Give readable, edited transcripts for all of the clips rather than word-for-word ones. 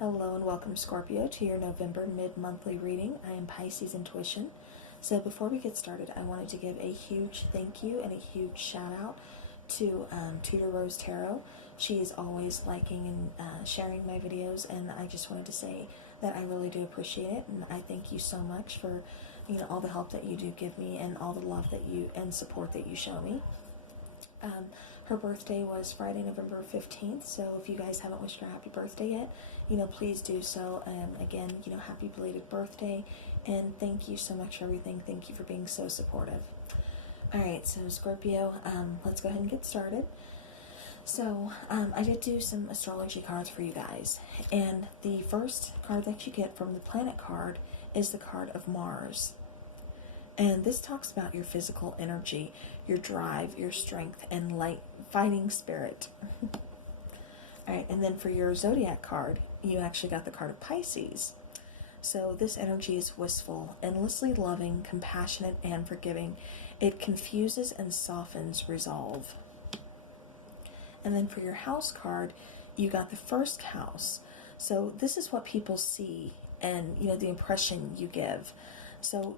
Hello and welcome, Scorpio, to your November mid-monthly reading. I am Pisces Intuition. So before we get started, I wanted to give a huge thank you and a huge shout out to Tudor Rose Tarot. She is always liking and sharing my videos, and I just wanted to say that I really do appreciate it, and I thank you so much for all the help that you do give me and all the love that you and support that you show me. Her birthday was Friday, November 15th, so if you guys haven't wished her happy birthday yet, please do so. Again, happy belated birthday, and thank you so much for everything. Thank you for being so supportive. Alright, so Scorpio, let's go ahead and get started. So, I did do some astrology cards for you guys, and the first card that you get from the planet card is the card of Mars. And this talks about your physical energy, your drive, your strength, and light fighting spirit. Alright, and then for your zodiac card, you actually got the card of Pisces. So this energy is wistful, endlessly loving, compassionate, and forgiving. It confuses and softens resolve. And then for your house card, you got the first house. So this is what people see and, the impression you give. So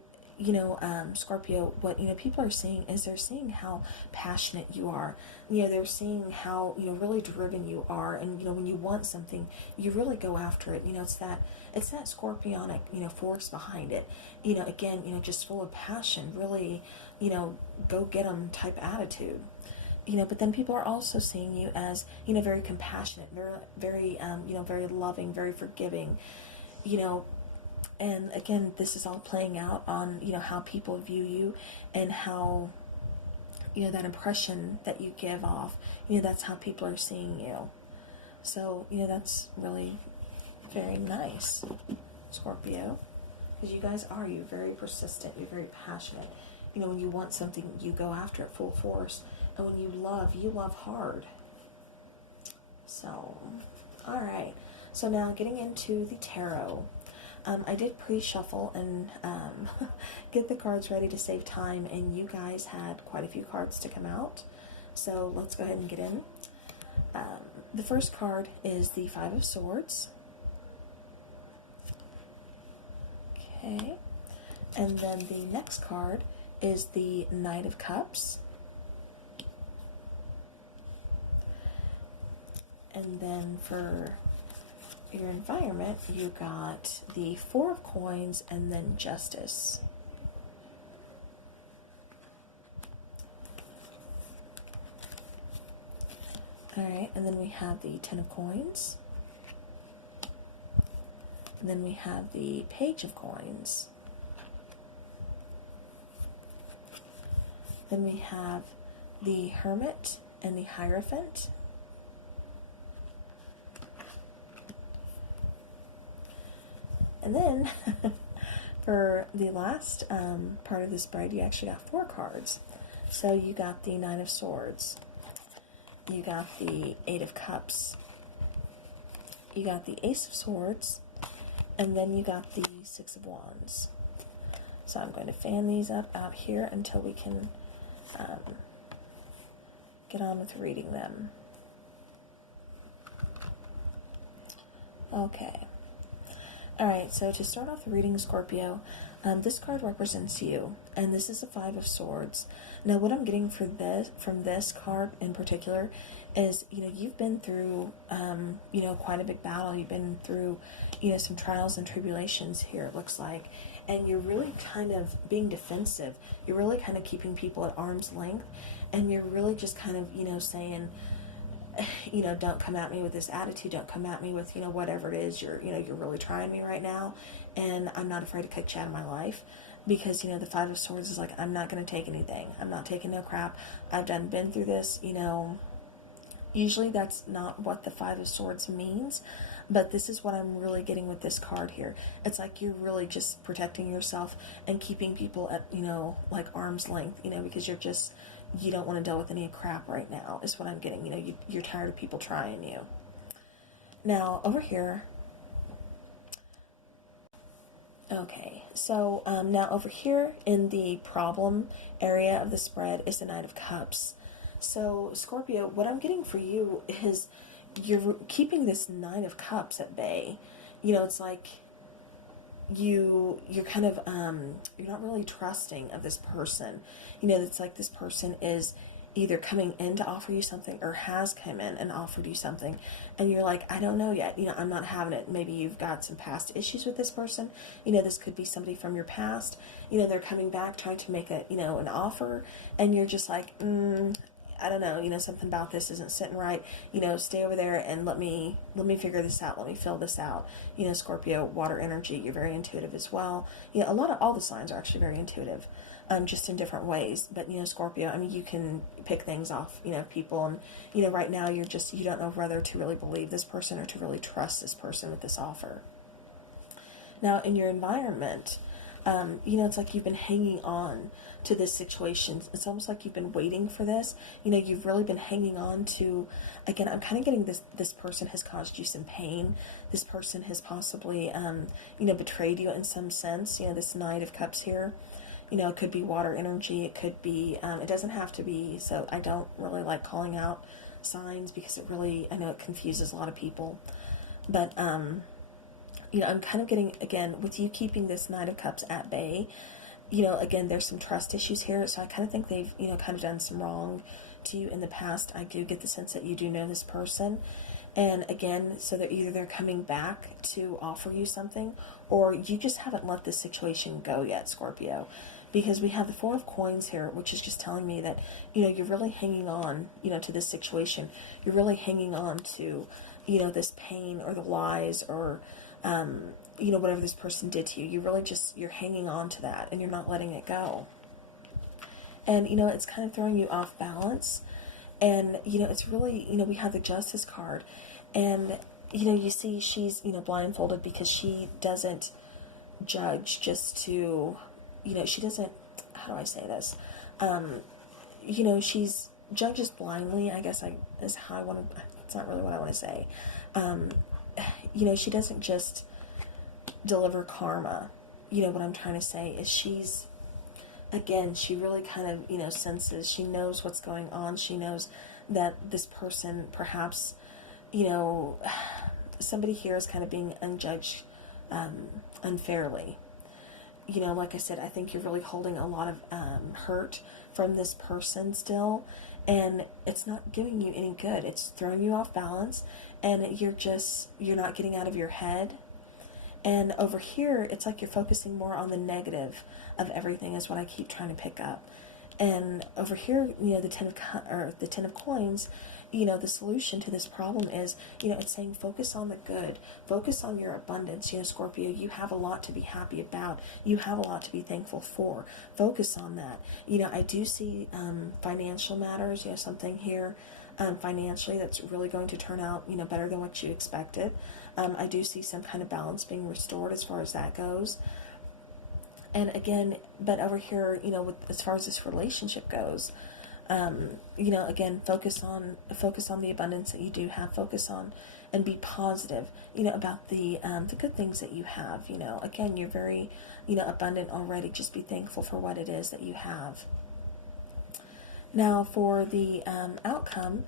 Scorpio, what people are seeing is they're seeing how passionate you are. They're seeing how really driven you are, and when you want something, you really go after it. It's that scorpionic force behind it. Again, just full of passion, really go get 'em type attitude. But then people are also seeing you as very compassionate, very very loving, very forgiving. And again, this is all playing out on, how people view you and how, that impression that you give off, that's how people are seeing you. So, that's really very nice, Scorpio, because you guys are, you're very persistent, you're very passionate. When you want something, you go after it full force. And when you love hard. So, all right. So now getting into the tarot. I did pre-shuffle and get the cards ready to save time, and you guys had quite a few cards to come out. So let's go ahead and get in. The first card is the Five of Swords. Okay. And then the next card is the Knight of Cups. And then for your environment, you got the Four of Coins and then Justice. Alright, and then we have the Ten of Coins. And then we have the Page of Coins. Then we have the Hermit and the Hierophant. And then, for the last part of the spread, you actually got 4 cards. So you got the Nine of Swords, you got the Eight of Cups, you got the Ace of Swords, and then you got the Six of Wands. So I'm going to fan these up out here until we can get on with reading them. Okay. Alright, so to start off the reading, Scorpio, this card represents you, and this is a Five of Swords. Now, what I'm getting from this card in particular is, you've been through, quite a big battle. You've been through, some trials and tribulations here, it looks like, and you're really kind of being defensive. You're really kind of keeping people at arm's length, and you're really just kind of, saying, don't come at me with this attitude, don't come at me with, whatever it is, you're really trying me right now, and I'm not afraid to cut you out of my life, because, the Five of Swords is like, I'm not going to take anything, I'm not taking no crap, I've been through this, usually that's not what the Five of Swords means, but this is what I'm really getting with this card here. It's like you're really just protecting yourself and keeping people at, like arm's length, because you don't want to deal with any crap right now, is what I'm getting. You're tired of people trying you. Now, over here, okay, so now over here in the problem area of the spread is the Knight of Cups. So, Scorpio, what I'm getting for you is you're keeping this Nine of Cups at bay. You know, it's like you're kind of you're not really trusting of this person. You know, it's like this person is either coming in to offer you something or has come in and offered you something, and you're like, I don't know yet. You know, I'm not having it. Maybe you've got some past issues with this person. You know, this could be somebody from your past. You know, they're coming back trying to make a, you know, an offer, and you're just like, I don't know, you know, something about this isn't sitting right. You know, stay over there and let me figure this out. Let me fill this out. You know, Scorpio, water energy, you're very intuitive as well. You know, all the signs are actually very intuitive, just in different ways. But, you know, Scorpio, I mean, you can pick things off, you know, people. And, you know, right now you don't know whether to really believe this person or to really trust this person with this offer. Now, in your environment, you know, it's like you've been hanging on to this situation. It's almost like you've been waiting for this. You know, you've really been hanging on to, again, I'm kind of getting this person has caused you some pain. This person has possibly, you know, betrayed you in some sense. You know, this Knight of Cups here. You know, it could be water energy. It could be, it doesn't have to be, so I don't really like calling out signs because it really, I know it confuses a lot of people. But, you know, I'm kind of getting, again, with you keeping this Knight of Cups at bay, you know, again, there's some trust issues here. So I kind of think they've, you know, kind of done some wrong to you in the past. I do get the sense that you do know this person. And again, so that either they're coming back to offer you something, or you just haven't let this situation go yet, Scorpio. Because we have the Four of Coins here, which is just telling me that, you know, you're really hanging on, you know, to this situation. You're really hanging on to, you know, this pain or the lies or, you know, whatever this person did to you. You really just, you're hanging on to that and you're not letting it go. And, you know, it's kind of throwing you off balance. And, you know, it's really, you know, we have the Justice card. And, you know, you see she's, you know, blindfolded because she doesn't judge just to, you know, she doesn't, how do I say this? You know, she's judges blindly, I guess is how I want to, it's not really what I want to say. You know, she doesn't just deliver karma. You know, what I'm trying to say is she's, again, she really kind of, you know, senses, she knows what's going on. She knows that this person perhaps, you know, somebody here is kind of being unjudged unfairly. You know, like I said, I think you're really holding a lot of hurt from this person still, and it's not giving you any good. It's throwing you off balance, and you're not getting out of your head. And over here, it's like you're focusing more on the negative of everything is what I keep trying to pick up. And over here, you know, the Ten of Coins, you know, the solution to this problem is, you know, it's saying focus on the good, focus on your abundance. You know, Scorpio, you have a lot to be happy about. You have a lot to be thankful for. Focus on that. You know, I do see financial matters, you know, something here financially that's really going to turn out, you know, better than what you expected. I do see some kind of balance being restored as far as that goes. And again, but over here, you know, as far as this relationship goes, you know, again, focus on the abundance that you do have. Focus on and be positive, you know, about the good things that you have. You know, again, you're very, you know, abundant already. Just be thankful for what it is that you have. Now, for the outcome,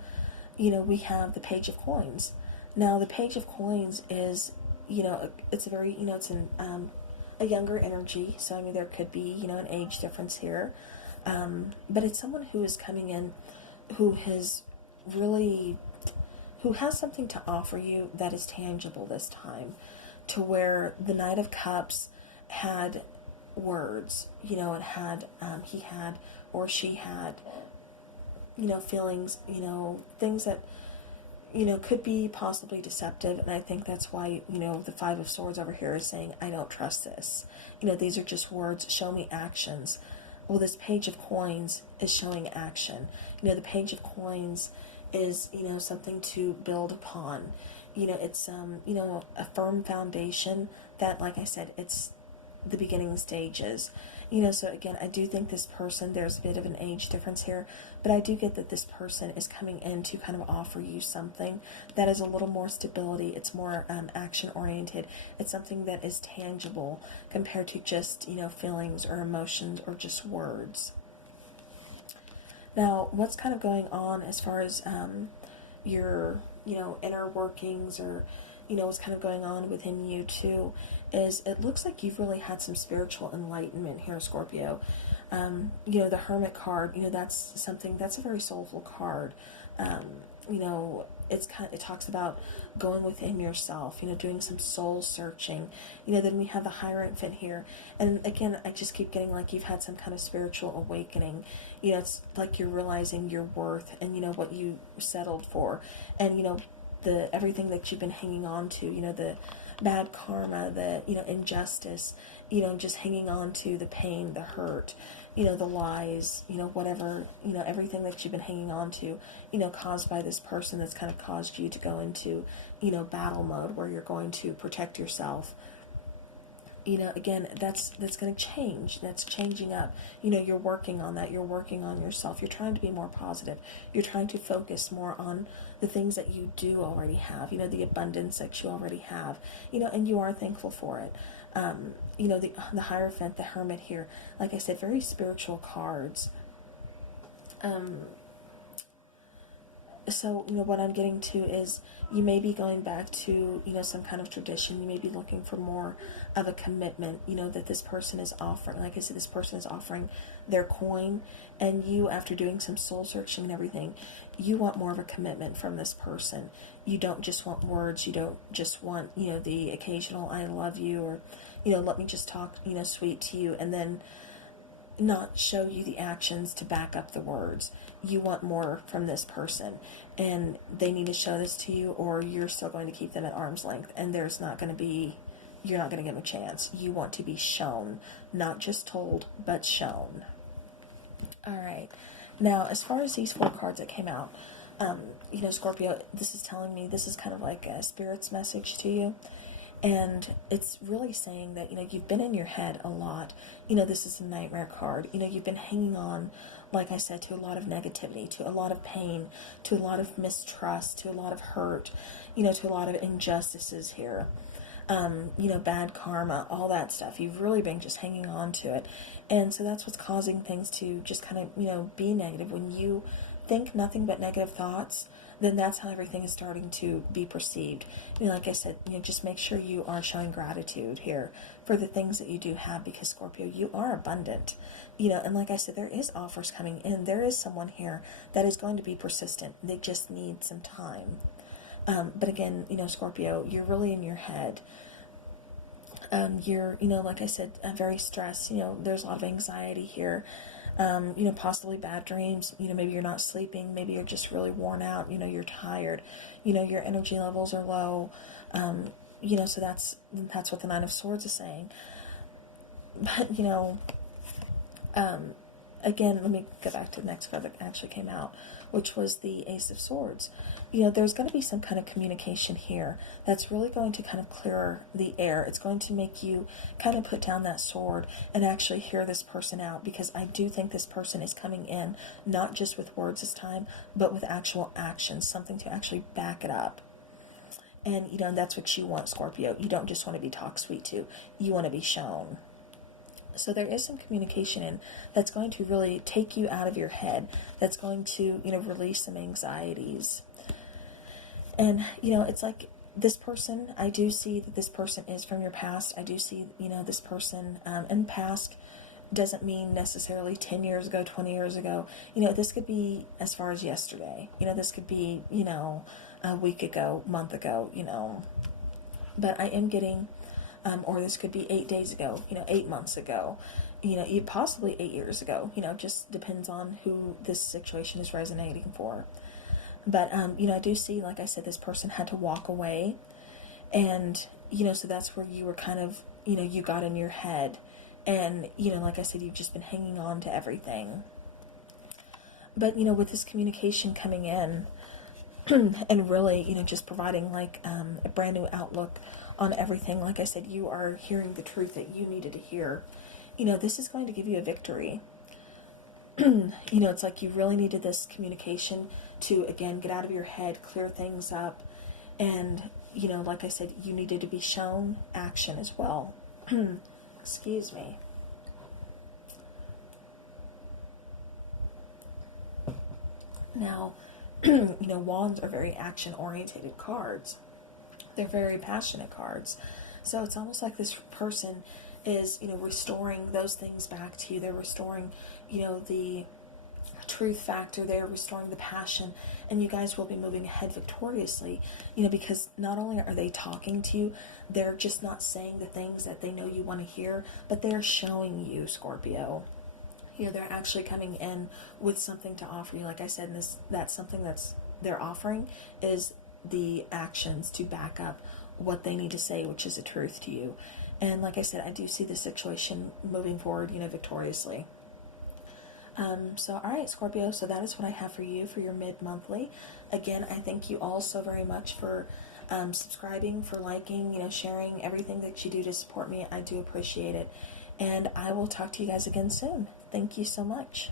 you know, we have the Page of Coins. Now, the Page of Coins is, you know, it's a very, you know, it's a younger energy. So, I mean, there could be, you know, an age difference here. But it's someone who is coming in who has something to offer you that is tangible this time, to where the Knight of Cups had words, you know, it had, he had, or she had, you know, feelings, you know, things that, you know, could be possibly deceptive. And I think that's why, you know, the Five of Swords over here is saying, I don't trust this. You know, these are just words. Show me actions. Well, this Page of Coins is showing action. You know, the Page of Coins is, you know, something to build upon. You know, it's, you know, a firm foundation that, like I said, it's the beginning stages. You know, so again, I do think this person, there's a bit of an age difference here, but I do get that this person is coming in to kind of offer you something that is a little more stability. It's more action oriented. It's something that is tangible compared to just, you know, feelings or emotions or just words. Now, what's kind of going on as far as your inner workings, or, what's kind of going on within you too, is it looks like you've really had some spiritual enlightenment here, Scorpio. The Hermit card, that's something, that's a very soulful card. It talks about going within yourself, doing some soul searching. Then we have the Hierophant here. And again, I just keep getting like you've had some kind of spiritual awakening. It's like you're realizing your worth and, what you settled for. And, everything that you've been hanging on to, the bad karma, the, injustice, just hanging on to the pain, the hurt, the lies, whatever, everything that you've been hanging on to, caused by this person that's kind of caused you to go into, battle mode where you're going to protect yourself. Again, that's going to change. That's changing up. You're working on that. You're working on yourself. You're trying to be more positive. You're trying to focus more on the things that you do already have, the abundance that you already have, and you are thankful for it. The Hierophant, the Hermit here, like I said, very spiritual cards. So, what I'm getting to is you may be going back to, some kind of tradition. You may be looking for more of a commitment, that this person is offering. Like I said, this person is offering their coin, and you, after doing some soul searching and everything, you want more of a commitment from this person. You don't just want words. You don't just want, the occasional I love you, or, let me just talk, sweet to you, and then not show you the actions to back up the words. You want more from this person, and they need to show this to you, or you're still going to keep them at arm's length, and you're not going to give them a chance. You want to be shown, not just told, but shown. All right. Now, as far as these 4 cards that came out, Scorpio, this is telling me this is kind of like a spirit's message to you. And it's really saying that, you've been in your head a lot. This is a Nightmare card. You've been hanging on, like I said, to a lot of negativity, to a lot of pain, to a lot of mistrust, to a lot of hurt, to a lot of injustices here. Bad karma, all that stuff. You've really been just hanging on to it. And so that's what's causing things to just kind of, be negative. When you think nothing but negative thoughts, then that's how everything is starting to be perceived. Like I said, just make sure you are showing gratitude here for the things that you do have, because Scorpio, you are abundant. And like I said, there is offers coming in. There is someone here that is going to be persistent. They just need some time. But again, Scorpio, you're really in your head. You're, like I said, very stressed. There's a lot of anxiety here. Possibly bad dreams, maybe you're not sleeping, maybe you're just really worn out, you're tired, your energy levels are low, so that's what the Nine of Swords is saying. But, again, let me go back to the next card that actually came out, which was the Ace of Swords. There's going to be some kind of communication here that's really going to kind of clear the air. It's going to make you kind of put down that sword and actually hear this person out, because I do think this person is coming in not just with words this time, but with actual actions, something to actually back it up. And, that's what you want, Scorpio. You don't just want to be talked sweet to. You want to be shown. So there is some communication in that's going to really take you out of your head, that's going to, release some anxieties. And, it's like this person, I do see that this person is from your past. I do see, this person, and past doesn't mean necessarily 10 years ago, 20 years ago. This could be as far as yesterday. This could be, a week ago, month ago, But I am getting, or this could be 8 days ago, 8 months ago, possibly 8 years ago. Just depends on who this situation is resonating for. But, I do see, like I said, this person had to walk away. And, so that's where you were kind of, you got in your head. And, like I said, you've just been hanging on to everything. But, with this communication coming in and really, just providing like a brand new outlook on everything, like I said, you are hearing the truth that you needed to hear. This is going to give you a victory. It's like you really needed this communication to, again, get out of your head, clear things up. And, like I said, you needed to be shown action as well. Excuse me. Now, you know, wands are very action-oriented cards. They're very passionate cards. So it's almost like this person is, you know, restoring those things back to you. They're restoring, you know, the truth factor. They're restoring the passion, and you guys will be moving ahead victoriously, you know, because not only are they talking to you, they're just not saying the things that they know you want to hear, but they're showing you, Scorpio. You know, they're actually coming in with something to offer you. Like I said, that's something that's they're offering is the actions to back up what they need to say, which is the truth to you. And like I said, I do see the situation moving forward, you know, victoriously. So, all right, Scorpio, so that is what I have for you for your mid-monthly. Again, I thank you all so very much for subscribing, for liking, you know, sharing everything that you do to support me. I do appreciate it. And I will talk to you guys again soon. Thank you so much.